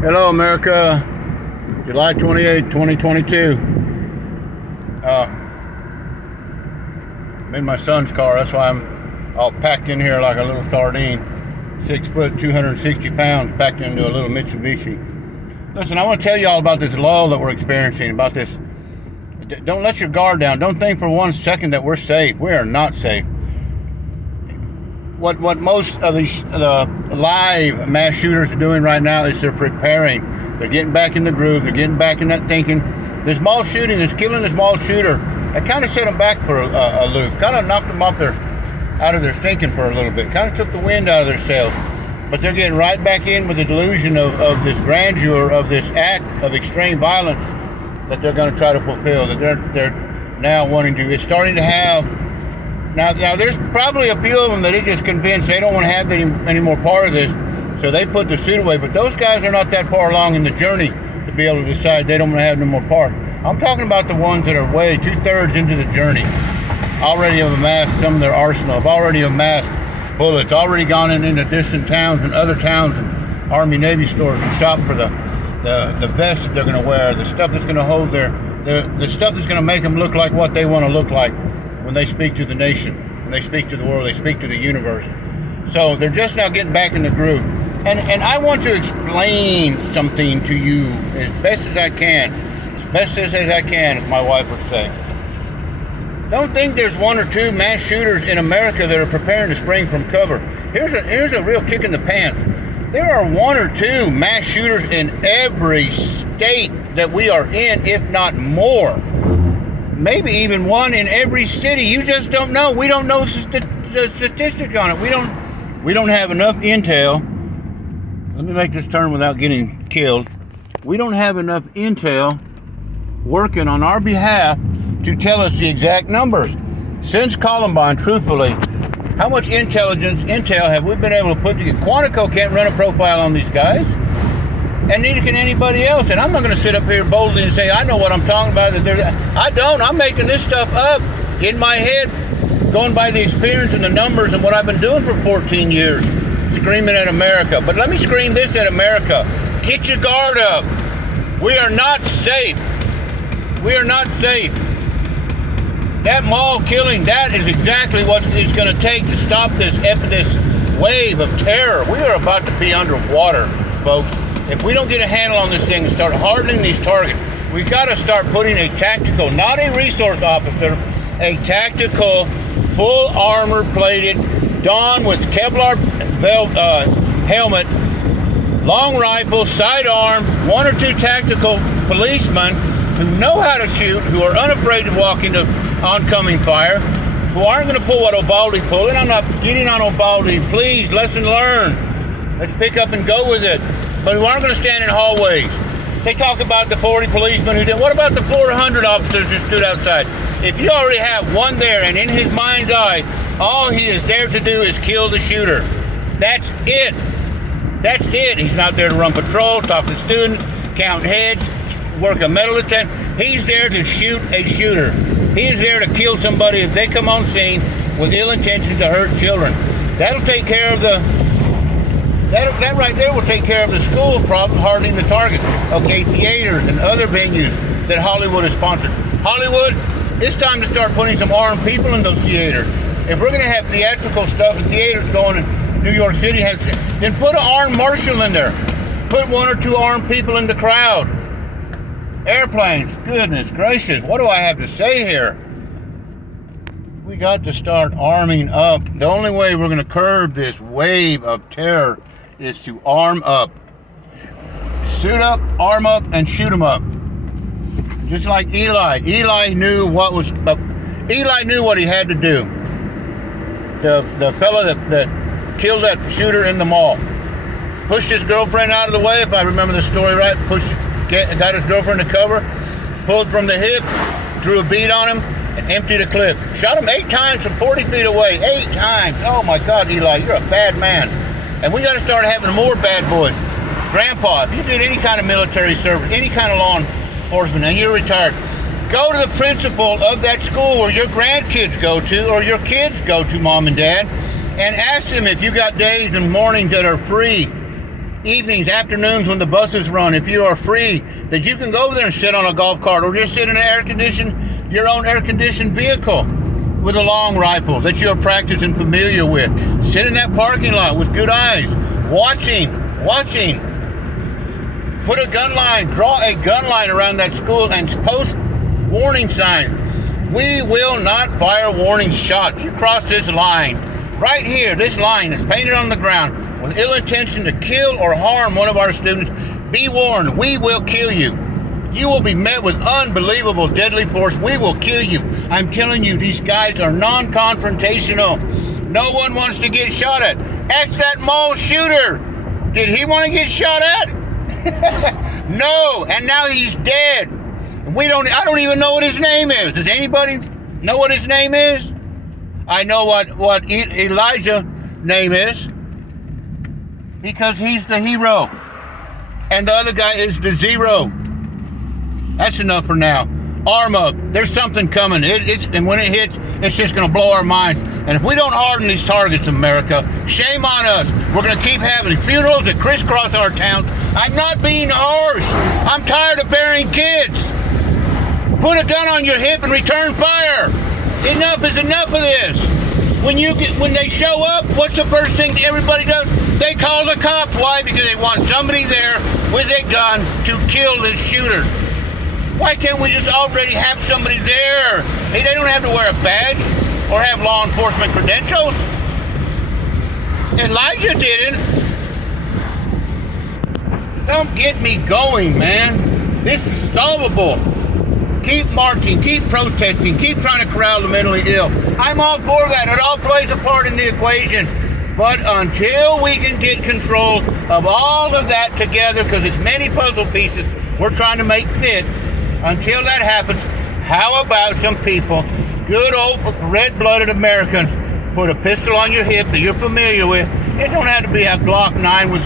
Hello, America. July 28, 2022. I'm in my son's car. That's why I'm all packed in here like a little sardine. 6 foot, 260 pounds, packed into a little Mitsubishi. Listen, I want to tell you all about this lull that we're experiencing, about this. Don't let your guard down. Don't think for 1 second that we're safe. We are not safe. What most of the live mass shooters are doing right now is they're preparing. They're getting back in the groove. They're getting back in that thinking. This mall shooting, this killing this mall shooter, that kind of set them back for a loop. Kind of knocked them out of their thinking for a little bit. Kind of took the wind out of their sails. But they're getting right back in with the delusion of this grandeur, of this act of extreme violence that they're going to try to fulfill, that they're now wanting to. It's starting to have. Now there's probably a few of them that are just convinced they don't want to have any more part of this, so they put the suit away. But those guys are not that far along in the journey to be able to decide they don't want to have no more part. I'm talking about the ones that are way 2/3 into the journey, already have amassed some of their arsenal, have already amassed bullets, already gone into distant towns and other towns and Army Navy stores and shopped for the vest that they're going to wear, the stuff that's going to hold the stuff that's going to make them look like what they want to look like when they speak to the nation, when they speak to the world, they speak to the universe. So they're just now getting back in the groove. And I want to explain something to you as best as I can, as my wife would say. Don't think there's 1 or 2 mass shooters in America that are preparing to spring from cover. Here's a real kick in the pants. There are 1 or 2 mass shooters in every state that we are in, if not more. Maybe even 1 in every city. You just don't know. We don't know the statistics on it. We don't have enough intel. Let me make this turn without getting killed. We don't have enough intel working on our behalf to tell us the exact numbers. Since Columbine, truthfully, how much intel have we been able to put together? Quantico can't run a profile on these guys, and neither can anybody else. And I'm not going to sit up here boldly and say I know what I'm talking about. I don't. I'm making this stuff up in my head, going by the experience and the numbers and what I've been doing for 14 years, screaming at America. But let me scream this at America. Get your guard up. We are not safe. We are not safe. That mall killing, that is exactly what it's going to take to stop this wave of terror. We are about to be underwater, folks. If we don't get a handle on this thing and start hardening these targets, we've got to start putting a tactical, not a resource officer, a tactical, full armor-plated, donned with Kevlar belt, helmet, long rifle, sidearm, 1 or 2 tactical policemen who know how to shoot, who are unafraid to walk into oncoming fire, who aren't going to pull what Ubaldi pulled. And I'm not getting on Ubaldi. Please, lesson learned. Let's pick up and go with it. But who aren't going to stand in hallways. They talk about the 40 policemen who did. What about the 400 officers who stood outside? If you already have 1 there, and in his mind's eye, all he is there to do is kill the shooter. That's it. That's it. He's not there to run patrol, talk to students, count heads, work a metal detector. He's there to shoot a shooter. He's there to kill somebody if they come on scene with ill intentions to hurt children. That'll take care of that right there will take care of the school problem, hardening the targets. Okay, theaters and other venues that Hollywood has sponsored. Hollywood, it's time to start putting some armed people in those theaters. If we're going to have theatrical stuff in theaters going in New York City, then put an armed marshal in there. Put 1 or 2 armed people in the crowd. Airplanes, goodness gracious, what do I have to say here? We got to start arming up. The only way we're going to curb this wave of terror is to arm up. Suit up, arm up, and shoot them up. Just like Eli. Eli knew what he had to do. The fella that killed that shooter in the mall. Pushed his girlfriend out of the way, if I remember the story right. Got his girlfriend to cover, pulled from the hip, drew a bead on him, and emptied a clip. Shot him 8 times from 40 feet away. 8 times. Oh my God, Eli, you're a bad man. And we got to start having more bad boys. Grandpa, if you did any kind of military service, any kind of law enforcement, and you're retired, go to the principal of that school where your grandkids go to, or your kids go to, Mom and Dad, and ask them if you got days and mornings that are free evenings, afternoons when the buses run, if you are free, that you can go there and sit on a golf cart or just sit in your own air-conditioned vehicle with a long rifle that you are practicing familiar with. Sit in that parking lot with good eyes, watching. Put a gun line, draw a gun line around that school and post warning signs. We will not fire warning shots. You cross this line, right here, this line is painted on the ground with ill intention to kill or harm one of our students. Be warned, we will kill you. You will be met with unbelievable deadly force. We will kill you. I'm telling you, these guys are non-confrontational. No one wants to get shot at. Ask that mall shooter. Did he want to get shot at? No, and now he's dead. I don't even know what his name is. Does anybody know what his name is? I know what Elijah's name is, because he's the hero. And the other guy is the zero. That's enough for now. Arm up. There's something coming. And when it hits, it's just going to blow our minds. And if we don't harden these targets, America, shame on us. We're going to keep having funerals that crisscross our towns. I'm not being harsh. I'm tired of burying kids. Put a gun on your hip and return fire. Enough is enough of this. When they show up, what's the first thing everybody does? They call the cops. Why? Because they want somebody there with a gun to kill this shooter. Why can't we just already have somebody there? Hey, they don't have to wear a badge or have law enforcement credentials. Elijah didn't. Don't get me going, man. This is solvable. Keep marching, keep protesting, keep trying to corral the mentally ill. I'm all for that. It all plays a part in the equation. But until we can get control of all of that together, because it's many puzzle pieces we're trying to make fit, until that happens, how about some people, good old red-blooded Americans, put a pistol on your hip that you're familiar with. It don't have to be a Glock 9 with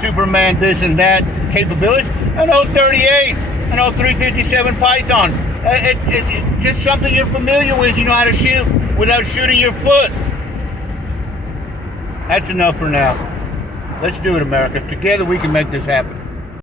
Superman this and that capabilities. An old 38, an old 357 Python. It's just something you're familiar with. You know how to shoot without shooting your foot. That's enough for now. Let's do it, America. Together we can make this happen.